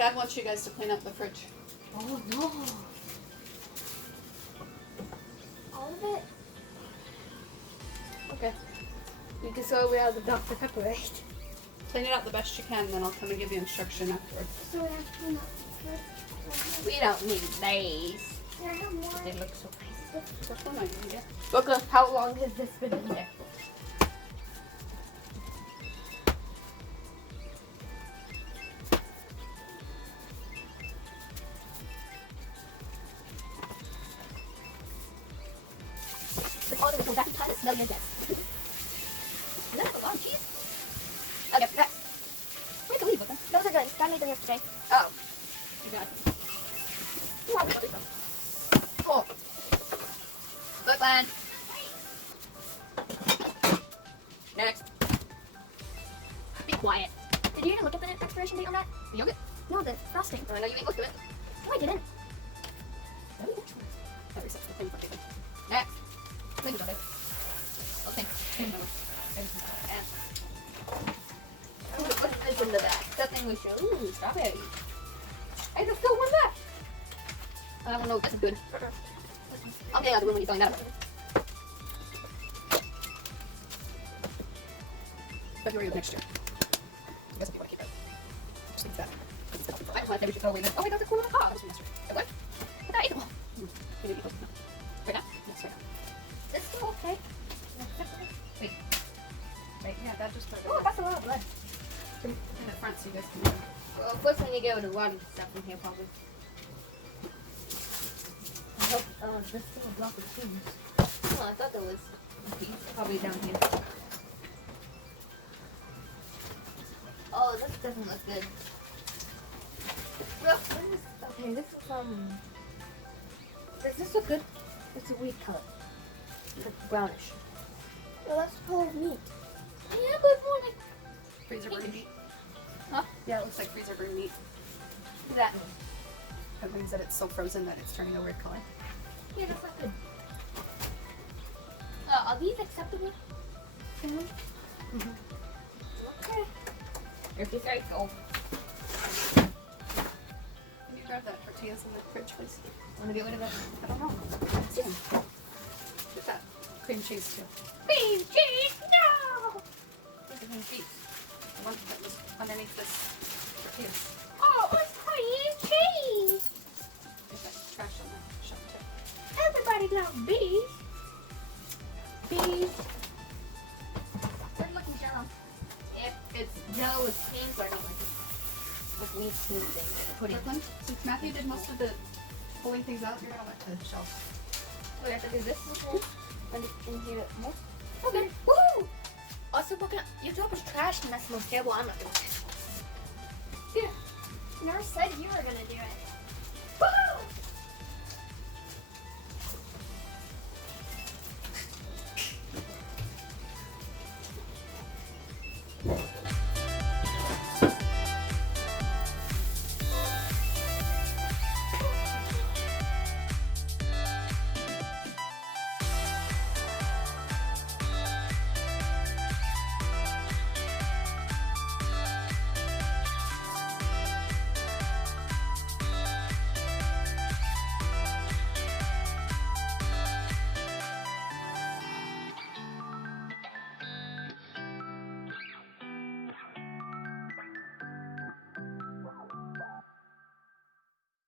Dad wants you guys to clean up the fridge. Oh no. All of it? Okay. You can throw away all the Dr. Pepper, right? Clean it up the best you can, then I'll come and give you instruction afterwards. So we have to clean up the fridge. We don't need these. Yeah, I have more. They look so nice. Which one are you get? Look, how long has this been in there? With all of it, go back in time and smell your death. Is that a lot of cheese? Okay, next. We can leave with them. Those are good. Dad made them yesterday. Oh. You got it. You want to them. Cool. Good plan. Next. Be quiet. Did you even look at the expiration date on that? The yogurt? No, the frosting. I know you ain't looked at it. No, I didn't. That resets the thing for people. Next. Think about it. Okay. What's this in the back? That thing we showed. Ooh, strawberry. Hey, there's still one back. I don't know. That's good. I'm getting out of the room when you're throwing that up. February of next year. You guys will be able to keep it. Just think that. I just want to say we should throw away this. Oh, wait, that's a corner of the car. That was from yesterday. It what? But that ain't. Maybe because Right now? yes, right now. It's still okay. Wait. Right, yeah, that just put it Oh, that's a lot of blood. in the front so you guys can. Well, first thing you get with a lot of stuff in here, probably. I hope, this little block of cheese. Oh, I thought there was probably down here. Oh, this doesn't look good. Well, okay, this is, does this look good? It's a weird color. It's like brownish. Well, that's full of meat. Yeah, but more like, Freezer burn meat. huh? Yeah, it looks like freezer burn meat. What's that? That means that it's so frozen that it's turning a weird color. Yeah, that's not good. Are these acceptable? Can we? Okay. Here's your very cold. Can you grab that tortillas in the fridge, please? Want to get rid of it? I don't know. Yeah. Get that cream cheese too. Cream cheese, no! Where's the cream cheese? The one that was underneath this tortillas. Oh, it's cream cheese! Get that trash on the shelf too. Everybody loves bees. Bees. Good looking Jello. If it's Jello with cream, so I don't like it. With meat cream things and pudding. Brooklyn, since Matthew did most of the pulling things out, you're gonna let to the shelf. Oh, we have to do this and in here more. Okay. Woo! Also, you throw up was trash and that smells terrible. I'm not doing it. Here. You never said you were gonna do it. Woo!